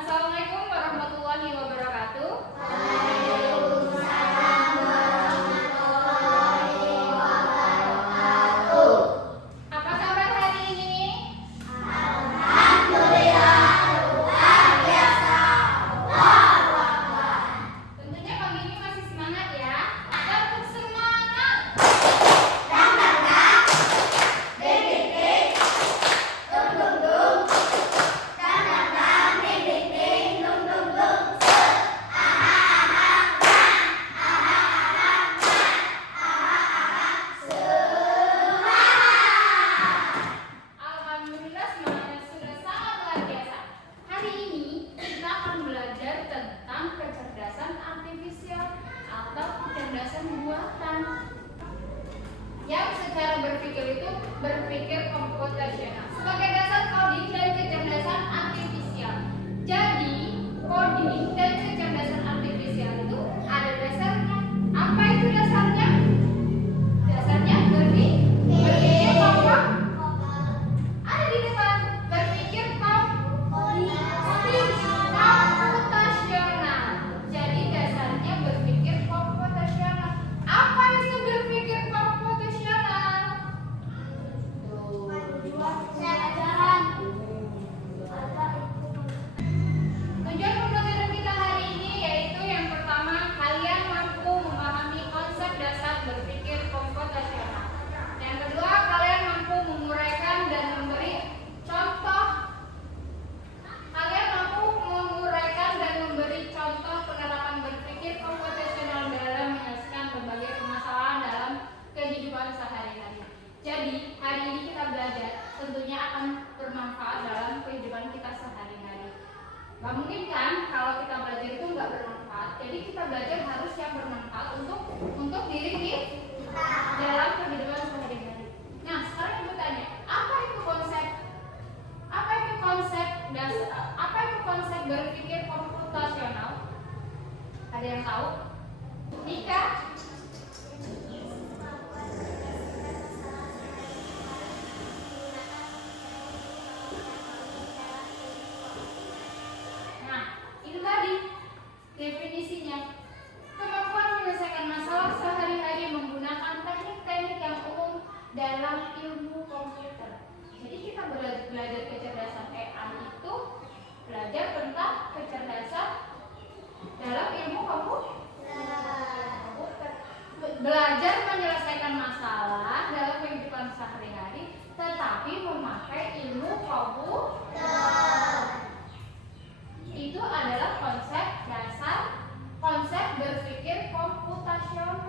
Assalamualaikum warahmatullahi wabarakatuh. Apa kabar hari ini? Tentunya pagi ini masih semangat ya. Tetap semangat. Alhamdulillah semangatnya sudah sangat luar biasa. Hari ini kita akan belajar tentang kecerdasan artifisial atau kecerdasan buatan. Yang secara berpikir itu berpikir komputasional sebagai dasar coding dan kecerdasan artifisial. Jadi coding dan kecerdasan artifisial itu ada dasarnya. Apa itu dasarnya? Dasarnya berpikir komputasional. Ada di depan berpikir komputasional. Jadi dasarnya berpikir komputasional. Apa itu berpikir komputasional? Tujuan pembelajaran kita hari ini yaitu yang pertama, kalian mampu memahami konsep dasar berpikir komputasional. Yang kedua, kalian mampu menguraikan dan memberi contoh. Kalian mampu menguraikan dan memberi contoh penerapan berpikir komputasional dalam menyelesaikan berbagai permasalahan dalam kehidupan sehari-hari. Jadi, hari ini kita belajar tentunya akan bermanfaat dalam kehidupan kita sehari-hari. Gak mungkin kan kalau kita belajar itu nggak bermanfaat. Jadi kita belajar harus yang bermanfaat untuk diri kita dalam kehidupan sehari-hari. Nah, sekarang ibu tanya, apa itu konsep berpikir komputasional? Ada yang tahu? Nika? Nah, itu tadi definisinya. Kemampuan menyelesaikan masalah sehari-hari menggunakan teknik-teknik yang umum dalam ilmu komputer. Jadi kita belajar kecerdasan AI itu belajar tentang kecerdasan dalam ilmu komputer. Belajar menyelesaikan masalah dalam kehidupan sehari-hari, tetapi memakai ilmu komputer. Itu adalah konsep dasar, konsep berpikir komputasional.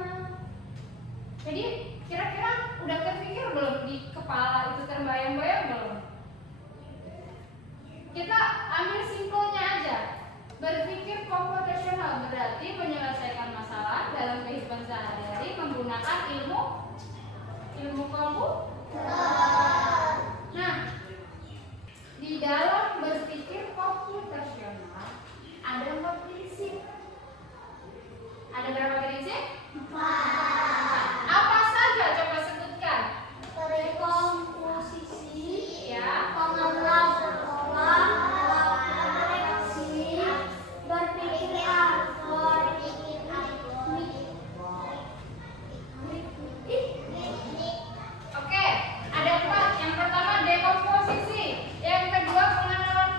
Jadi kira-kira udah terpikir belum di kepala itu, terbayang-bayang belum? Kita ambil simpelnya aja. Berpikir komputasional berarti menyelesaikan masalah dalam kehidupan sehari-hari menggunakan ilmu komputer. Nah, di dalam berpikir komputasional ada 4 prinsip. Ada berapa prinsip? 4. Apa saja coba sebutkan? Komposisi, ya, pengelola pola, refleksi, berpikir Oke, ada 4. Yang pertama dekomposisi, yang kedua pengenalan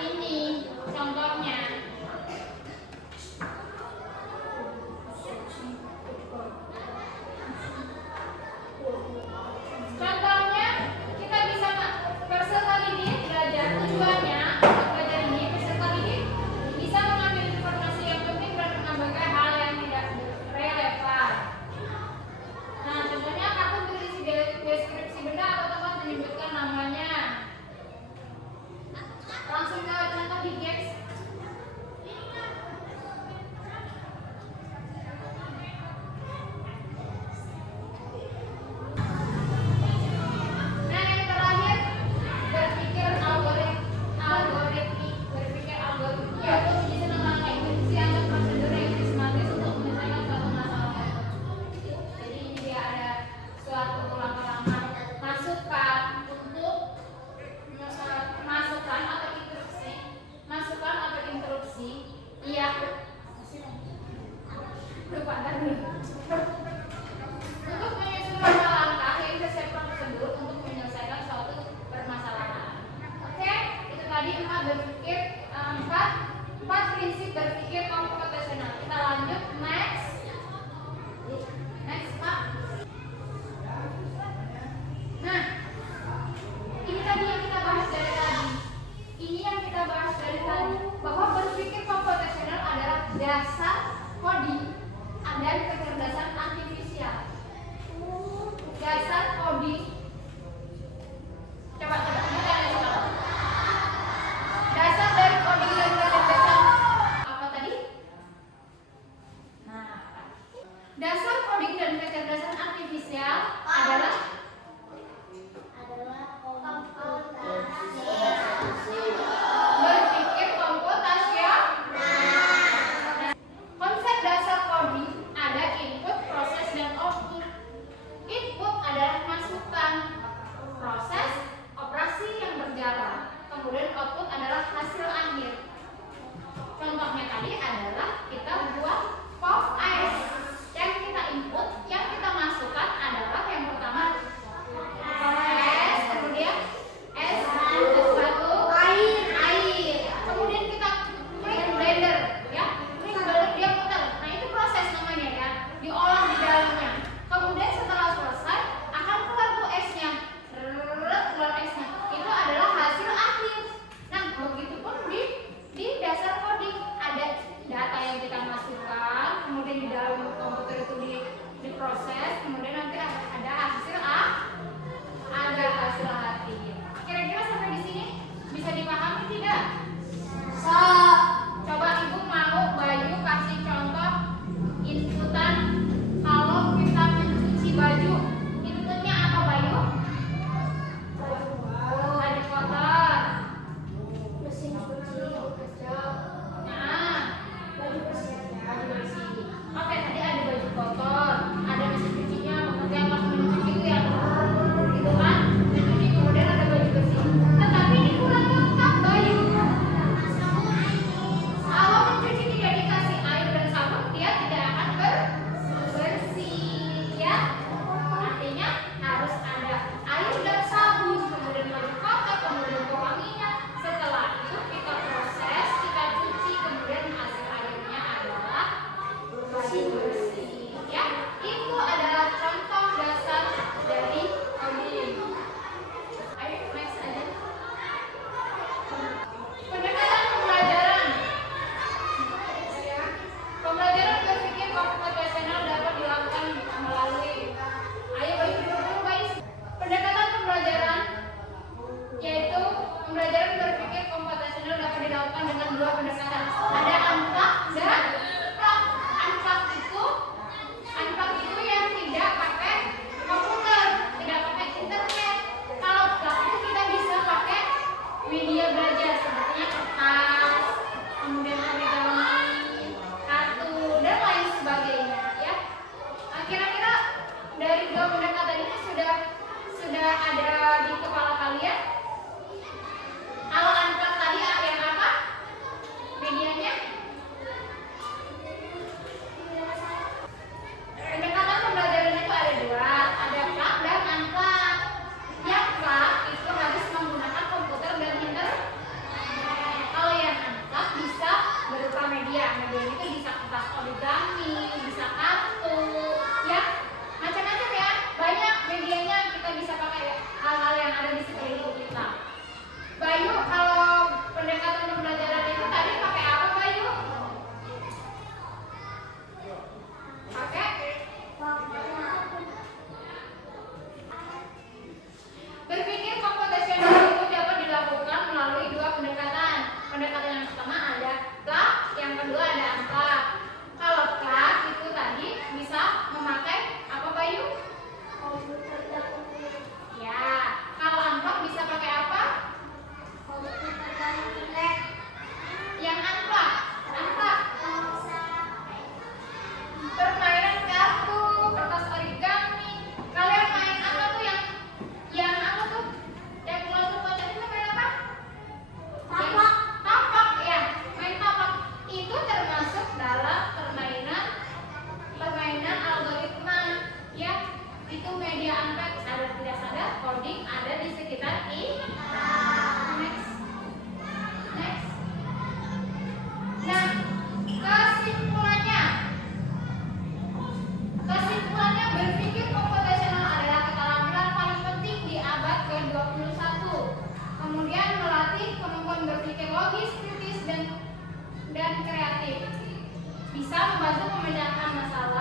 ini contohnya. Contohnya kita bisa peserta didik belajar tujuannya untuk belajar ini peserta didik bisa mengambil informasi yang penting dan mengabaikan hal yang tidak relevan. Nah, contohnya kartu berisi deskripsi benda atau tempat menyebutkan namanya. Langsung ke contoh di guys. Nah, yang terakhir berpikir algoritmik. Berpikir algoritmik yaitu bisa menggunakan intuisi atau prosedur yang sistematis untuk menyelesaikan suatu masalah. Jadi ini dia ada suatu langkah-langkah masukan untuk masukan atau instruksi. Iya. Lupa tadi. Untuk menyusun langkah-langkah yang sesuai prosedur untuk menyelesaikan suatu permasalahan. Oke, itu tadi empat prinsip berpikir komputasional. Kita lanjut next. Next, Pak. Nah, ini tadi yang kita bahas dari tadi. Bahwa berpikir komputasional adalah dasar coding dan kecerdasan artifisial. Dasar coding. Coba kita lihat. Dasar dari coding dan kecerdasan apa tadi? Nah, dasar coding dan kecerdasan artifisial adalah berpikir komputasional. Konsep dasar coding ada input, proses, dan output. Input adalah masukan, proses, operasi yang berjalan. Kemudian output adalah hasil akhir. Contohnya tadi adalah kita buat pop ice. Yang kita input, yang kita masukkan adalah yang pertama es, kemudian es batu, air. Kemudian kita klik blender, ya. Klik blender dia muter. Nah, itu proses namanya ya. Diolah di dalamnya. Kemudian setelah selesai akan keluar tuh esnya. Keluar esnya. Itu adalah hasil akhir. Nah, begitupun di dasar coding ada data yang kita masukkan, kemudian di dalam komputer itu diproses, kemudian nanti ada hasil akhir. Kira-kira sampai di sini bisa dipahami tidak? Coba Ibu mau Bayu kasih contoh inputan kalau kita mencuci baju. Inputnya apa Bayu? Baju kotor. Mesin cuci. Nah, baju bersih. Oke, tadi ada baju kotor, ada mesin cucinya, kemudian pas mencuci itu ya, gitu kan? Mencuci kemudian ada baju bersih. Tetapi ini kurang lengkap Bayu. Kalau mencuci tidak dikasih air dan sabun, dia tidak akan bersih, ya. Artinya harus ada air dan sabun, kemudian baju kotor, kemudian pewanginya. Setelah itu kita proses, kita cuci, kemudian hasil akhirnya adalah bersih, ya. Itu adalah contoh dasar dari coding. Ayo next aja. Pendekatan pembelajaran. Pembelajaran berpikir komputasional dapat dilakukan melalui. Ayo Bayu dulu guys. Pendekatan pembelajaran yaitu pembelajaran berpikir komputasional dapat dilakukan dengan dua pendekatan. Ada unplug dan plug. Unplug itu yang tidak pakai komputer, tidak pakai internet. Kalau plug itu kita bisa pakai media belajar seperti kertas, kemudian origami, kartu dan lain sebagainya, ya. Kira-kira dari dua pendekatan ini sudah ada di kepala kalian? Kalau unplug tadi yang apa? Medianya? dan kreatif. Bisa membantu memecahkan masalah